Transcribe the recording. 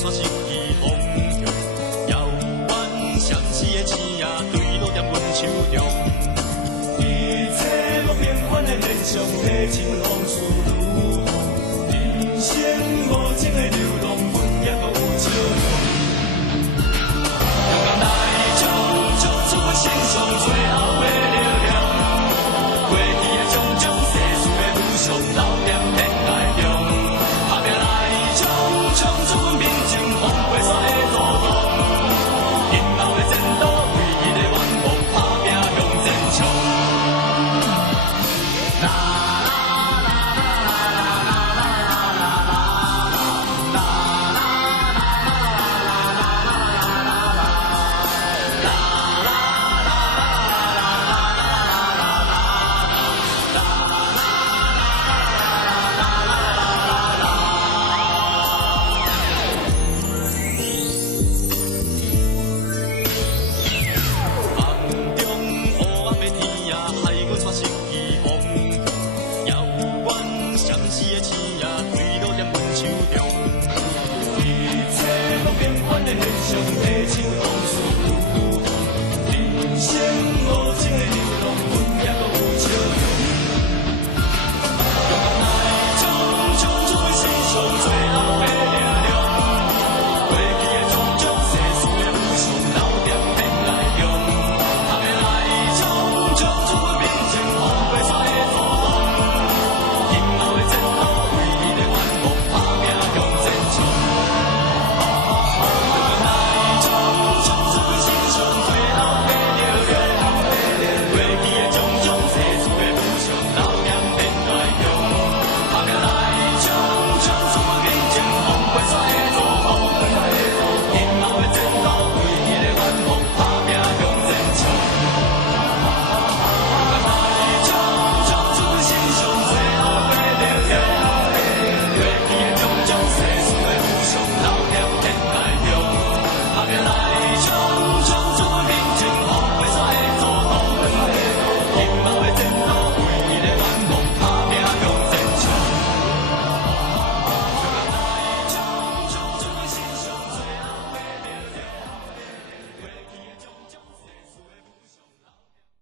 带失去风中，遥远相思的星仔坠落在阮手中。一切无变幻的现象，提醒阮往事如风。人生无情的流浪，阮也搁有笑容。勇敢来闯，闯出阮心上最后的力量。过去的种种世事的路上，留念天涯中。打拼来闯，闯出阮面前风过山的路途。今后的前途，唯一的愿望，打拼向前冲。失去风中，遥远相思的星仔坠落在阮手中。一切无变幻的现象。